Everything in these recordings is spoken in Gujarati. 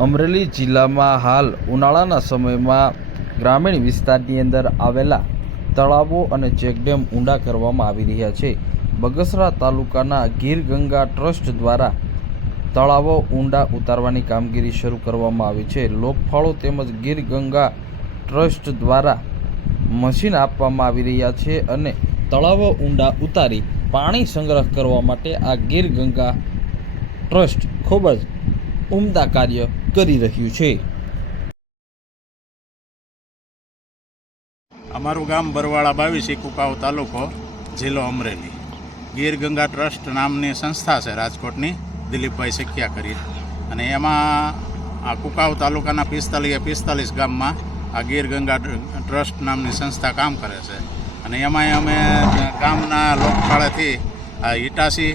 અમરેલી જિલ્લામાં હાલ ઉનાળાના સમયમાં ગ્રામીણ વિસ્તારની અંદર આવેલા તળાવો અને ચેકડેમ ઊંડા કરવામાં આવી રહ્યા છે। બગસરા તાલુકાના ગીર ગંગા ટ્રસ્ટ દ્વારા તળાવો ઊંડા ઉતારવાની કામગીરી શરૂ કરવામાં આવી છે। લોકફાળો તેમજ ગીર ગંગા ટ્રસ્ટ દ્વારા મશીન આપવામાં આવી રહ્યા છે અને તળાવો ઊંડા ઉતારી પાણી સંગ્રહ કરવા માટે આ ગીર ગંગા ટ્રસ્ટ ખૂબ જ ઉમદા કાર્ય કરી રહ્યું છે। અમારું ગામ બરવાળા 22 કુકાવ તાલુકો જિલ્લો અમરેલી। ગીર ગંગા ટ્રસ્ટ નામની સંસ્થા છે રાજકોટની, દિલીપભાઈ સખિયા કરી, અને એમાં આ કુકાવ તાલુકાના 45 ગામમાં આ ગીર ગંગા ટ્રસ્ટ નામની સંસ્થા કામ કરે છે। અને એમાં અમે ગામના લોકફાળેથી આ હિટાસી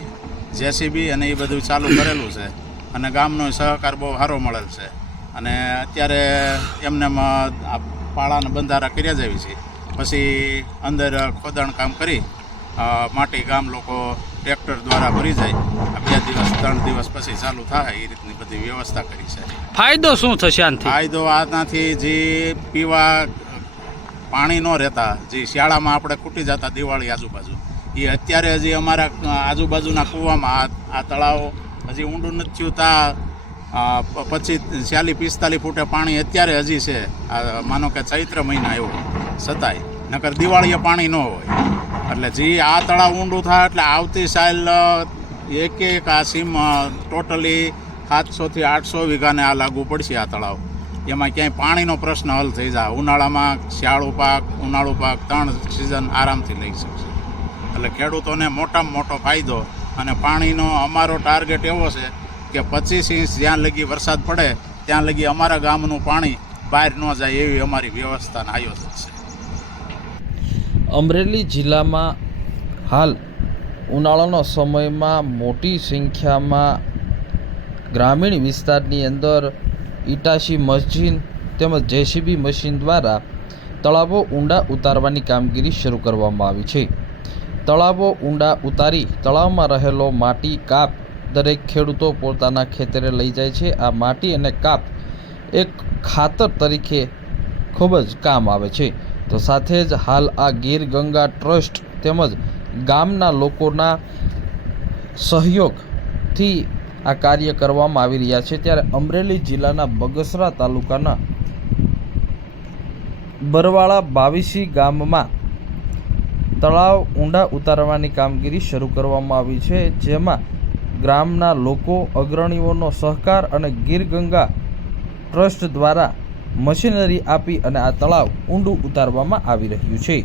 જેસીબી અને એ બધું ચાલુ કરેલું છે અને ગામનો સહકાર બહુ સારો મળેલ છે। અને અત્યારે એમને પાળાના બંધારા કર્યા જેવી છે, પછી અંદર ખોદાણ કામ કરી માટી ગામ લોકો ટ્રેક્ટર દ્વારા ભરી જાય, 2 દિવસ 3 દિવસ પછી ચાલુ થાય એ રીતની બધી વ્યવસ્થા કરી છે। ફાયદો શું થશે આનાથી? ફાયદો આનાથી જે પીવા પાણી ન રહેતા, જે શિયાળામાં આપણે ખૂટી જતા દિવાળી આજુબાજુ, એ અત્યારે હજી અમારા આજુબાજુના કૂવામાં આ તળાવ હજી ઊંડું નથી થયું, તા 45 ફૂટે પાણી અત્યારે હજી છે। માનો કે ચૈત્ર મહિના એવો છતાંય, નકર દિવાળીએ પાણી ન હોય। એટલે જે આ તળાવ ઊંડું થાય એટલે આવતી સાલ એક આ સીમ ટોટલી 700 થી 800 વીઘાને આ લાગુ પડશે આ તળાવ। એમાં ક્યાંય પાણીનો પ્રશ્ન હલ થઈ જાય। ઉનાળામાં શિયાળુ પાક, ઉનાળુ પાક 3 સિઝન આરામથી લઈ શકશે। એટલે ખેડૂતોને મોટામાં મોટો ફાયદો। અને પાણીનો અમારો ટાર્ગેટ એવો છે કે 25 ઇંચ જ્યાં લગી વરસાદ પડે ત્યાં લગી અમારા ગામનું પાણી બહાર ન જાય એવી અમારી વ્યવસ્થાના આયોજન છે। અમરેલી જિલ્લામાં હાલ ઉનાળાના સમયમાં મોટી સંખ્યામાં ગ્રામીણ વિસ્તારની અંદર ઈટાસી મશીન તેમજ જેસીબી મશીન દ્વારા તળાવો ઊંડા ઉતારવાની કામગીરી શરૂ કરવામાં આવી છે। તળાવો ઊંડા ઉતારી તળાવમાં રહેલો માટી કાપ દરેક ખેડૂતો પોતાના ખેતરે લઈ જાય છે। આ માટી અને કાપ એક ખાતર તરીકે ખૂબ જ કામ આવે છે। તો સાથે જ હાલ આ ગીર ગંગા ટ્રસ્ટ તેમજ ગામના લોકોના સહયોગથી આ કાર્ય કરવામાં આવી રહ્યા છે। ત્યારે અમરેલી જિલ્લાના બગસરા તાલુકાના બરવાળા 22 ગામમાં તળાવ ઊંડા ઉતારવાની કામગીરી શરૂ કરવામાં આવી છે, જેમાં ગ્રામના લોકો, અગ્રણીઓનો સહકાર અને ગીર ગંગા ટ્રસ્ટ દ્વારા મશીનરી આપી અને આ તળાવ ઊંડું ઉતારવામાં આવી રહ્યું છે।